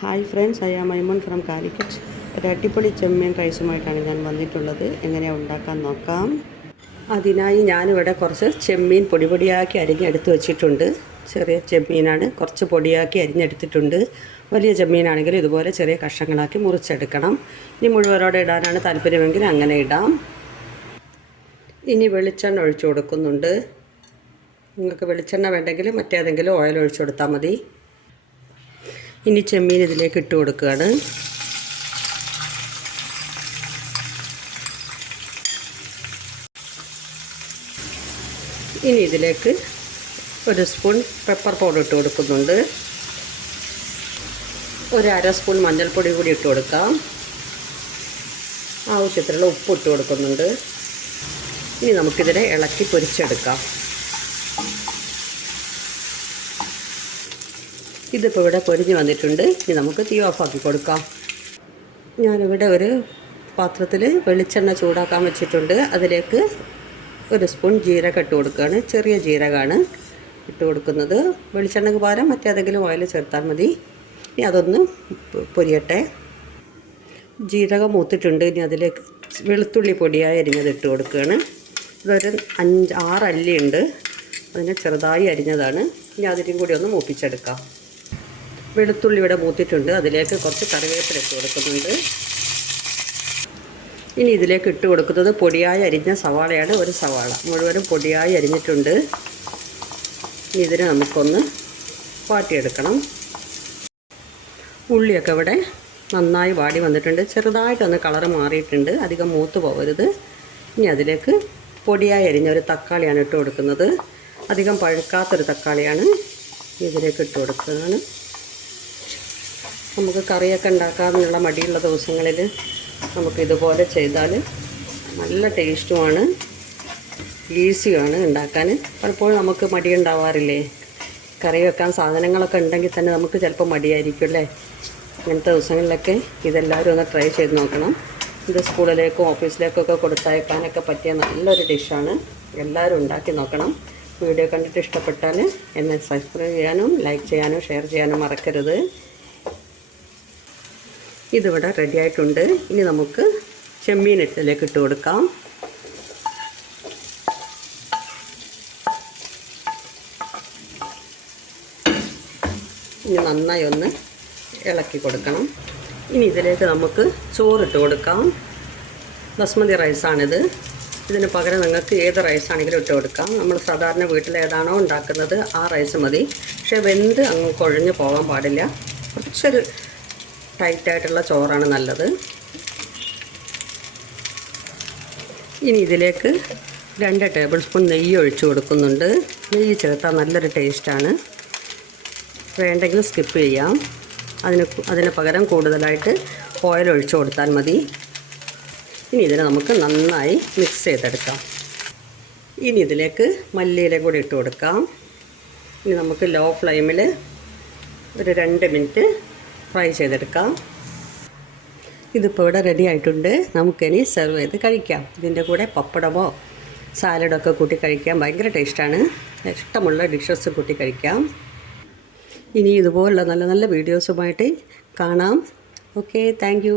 Hi friends I am Maimon from Calicut ഒരു ചെമ്മീൻ റൈസുമായിട്ടാണ് ഞാൻ വന്നിട്ടുള്ളത്. എങ്ങനെയാണ് ഉണ്ടാക്കാൻ നോക്കാം. അതിനായി ഞാനിവിടെ കുറച്ച് ചെമ്മീൻ പൊടിപൊടിയാക്കി അരിഞ്ഞെടുത്ത് വെച്ചിട്ടുണ്ട്. ചെറിയ ചെമ്മീനാണ് കുറച്ച് പൊടിയാക്കി അരിഞ്ഞെടുത്തിട്ടുണ്ട്. വലിയ ചെമ്മീനാണെങ്കിൽ ഇതുപോലെ ചെറിയ കഷ്ണങ്ങളാക്കി മുറിച്ചെടുക്കണം. ഇനി മുഴുവനോടെ ഇടാനാണ് താല്പര്യമെങ്കിൽ അങ്ങനെ ഇടാം. ഇനി വെളിച്ചെണ്ണ ഒഴിച്ചു കൊടുക്കുന്നുണ്ട്. നിങ്ങൾക്ക് വെളിച്ചെണ്ണ വേണ്ടെങ്കിൽ മറ്റേതെങ്കിലും ഓയിൽ ഒഴിച്ചു കൊടുത്താൽ മതി. ഇനി ചെമ്മീൻ ഇതിലേക്ക് ഇട്ട് കൊടുക്കുകയാണ്. ഇനി ഇതിലേക്ക് ഒരു സ്പൂൺ പെപ്പർ പൗഡർ ഇട്ട് കൊടുക്കുന്നുണ്ട്. ഒരു അര സ്പൂൺ മഞ്ഞൾപ്പൊടി കൂടി ഇട്ട് കൊടുക്കാം. ആവശ്യത്തിനുള്ള ഉപ്പ് ഇട്ട് കൊടുക്കുന്നുണ്ട്. ഇനി നമുക്കിതിനെ ഇളക്കി പൊരിച്ചെടുക്കാം. ഇതിപ്പോൾ ഇവിടെ പൊരിഞ്ഞ് വന്നിട്ടുണ്ട്. ഇനി നമുക്ക് തീ ഓഫാക്കി കൊടുക്കാം. ഞാനിവിടെ ഒരു പാത്രത്തിൽ വെളിച്ചെണ്ണ ചൂടാക്കാൻ വെച്ചിട്ടുണ്ട്. അതിലേക്ക് ഒരു സ്പൂൺ ജീരകം ഇട്ട് കൊടുക്കുകയാണ്. ചെറിയ ജീരകമാണ് ഇട്ട് കൊടുക്കുന്നത്. വെളിച്ചെണ്ണക്ക് പകരം മറ്റേതെങ്കിലും ഓയിൽ ചേർത്താൽ മതി. ഇനി അതൊന്ന് പൊരിയട്ടെ. ജീരകം മൂത്തിട്ടുണ്ട്. ഇനി അതിലേക്ക് വെളുത്തുള്ളി പൊടിയായി അരിഞ്ഞത് ഇട്ട് കൊടുക്കുകയാണ്. ഇതൊരു അഞ്ച് ആറ് അല്ലിയുണ്ട് അതിനെ ചെറുതായി അരിഞ്ഞതാണ്. ഇനി അതിനും കൂടി ഒന്ന് മൂപ്പിച്ചെടുക്കാം. വെളുത്തുള്ളി ഇവിടെ മൂത്തിട്ടുണ്ട്. അതിലേക്ക് കുറച്ച് കറിവേപ്പില ഇട്ട് കൊടുക്കുന്നുണ്ട്. ഇനി ഇതിലേക്ക് ഇട്ട് കൊടുക്കുന്നത് പൊടിയായി അരിഞ്ഞ സവാളയാണ്. ഒരു സവാള മുഴുവനും പൊടിയായി അരിഞ്ഞിട്ടുണ്ട്. ഇനി ഇതിനെ നമുക്കൊന്ന് വാട്ടിയെടുക്കണം. ഉള്ളിയൊക്കെ ഇവിടെ നന്നായി വാടി വന്നിട്ടുണ്ട്. ചെറുതായിട്ടൊന്ന് കളറ് മാറിയിട്ടുണ്ട്. അധികം മൂത്ത് പോകരുത്. ഇനി അതിലേക്ക് പൊടിയായി അരിഞ്ഞ ഒരു തക്കാളിയാണ് ഇട്ട് കൊടുക്കുന്നത്. അധികം പഴുക്കാത്തൊരു തക്കാളിയാണ് ഇതിലേക്ക് ഇട്ട് കൊടുക്കുകയാണ് നമുക്ക് കറിയൊക്കെ ഉണ്ടാക്കാമെന്നുള്ള മടിയുള്ള ദിവസങ്ങളിൽ നമുക്ക് ഇതുപോലെ ചെയ്താൽ നല്ല ടേസ്റ്റുമാണ്. ഈസിയാണ് ഉണ്ടാക്കാൻ. പലപ്പോഴും നമുക്ക് മടി ഉണ്ടാവാറില്ലേ? കറി വെക്കാൻ സാധനങ്ങളൊക്കെ ഉണ്ടെങ്കിൽ തന്നെ നമുക്ക് ചിലപ്പോൾ മടിയായിരിക്കും അല്ലേ? ഇങ്ങനത്തെ ദിവസങ്ങളിലൊക്കെ ഇതെല്ലാവരും ഒന്ന് ട്രൈ ചെയ്ത് നോക്കണം. ഇത് സ്കൂളിലേക്കും ഓഫീസിലേക്കൊക്കെ കൊടുത്തയക്കാനൊക്കെ പറ്റിയ നല്ലൊരു ഡിഷാണ് എല്ലാവരും ഉണ്ടാക്കി നോക്കണം. വീഡിയോ കണ്ടിട്ട് ഇഷ്ടപ്പെട്ടാൽ എന്നെ സബ്സ്ക്രൈബ് ചെയ്യാനും ലൈക്ക് ചെയ്യാനും ഷെയർ ചെയ്യാനും മറക്കരുത്. ഇതിവിടെ റെഡി ആയിട്ടുണ്ട്. ഇനി നമുക്ക് ചെമ്മീൻ ഇതിലേക്ക് ഇട്ട് കൊടുക്കാം. ഇനി നന്നായി ഒന്ന് ഇളക്കി കൊടുക്കണം. ഇനി ഇതിലേക്ക് നമുക്ക് ചോറിട്ട് കൊടുക്കാം. ബസ്മതി റൈസാണിത് ഇതിന് പകരം നിങ്ങൾക്ക് ഏത് റൈസാണെങ്കിലും ഇട്ട് കൊടുക്കാം. നമ്മൾ സാധാരണ വീട്ടിൽ ഏതാണോ ഉണ്ടാക്കുന്നത് ആ റൈസ് മതി. പക്ഷേ വെന്ത് അങ്ങ് കുഴഞ്ഞ് പോകാൻ പാടില്ല. കുറച്ചൊരു ടൈറ്റായിട്ടുള്ള ചോറാണ് നല്ലത്. ഇനി ഇതിലേക്ക് രണ്ട് ടേബിൾ സ്പൂൺ നെയ്യ് ഒഴിച്ചു കൊടുക്കുന്നുണ്ട്. നെയ്യ് ചേർത്താൽ നല്ലൊരു ടേസ്റ്റാണ്. വേണ്ടെങ്കിൽ സ്കിപ്പ് ചെയ്യാം. അതിന് അതിന് പകരം കൂടുതലായിട്ട് ഓയിൽ ഒഴിച്ചു കൊടുത്താൽ മതി. ഇനി ഇതിനെ നമുക്ക് നന്നായി മിക്സ് ചെയ്തെടുക്കാം. ഇനി ഇതിലേക്ക് മല്ലിയില കൂടി ഇട്ട് കൊടുക്കാം. ഇനി നമുക്ക് ലോ ഫ്ലെയിമിൽ ഒരു രണ്ട് മിനിറ്റ് ഫ്രൈ ചെയ്തെടുക്കാം. ഇതിപ്പോൾ ഇവിടെ റെഡി ആയിട്ടുണ്ട്. നമുക്കിനി സെർവ് ചെയ്ത് കഴിക്കാം. ഇതിന്റെ കൂടെ പപ്പടമോ സാലഡൊക്കെ കൂട്ടി കഴിക്കാം. ഭയങ്കര ടേസ്റ്റാണ് ഇഷ്ടമുള്ള ഡിഷസ് കൂട്ടി കഴിക്കാം. ഇനി ഇതുപോലുള്ള നല്ല നല്ല വീഡിയോസുമായിട്ട് കാണാം. Okay thank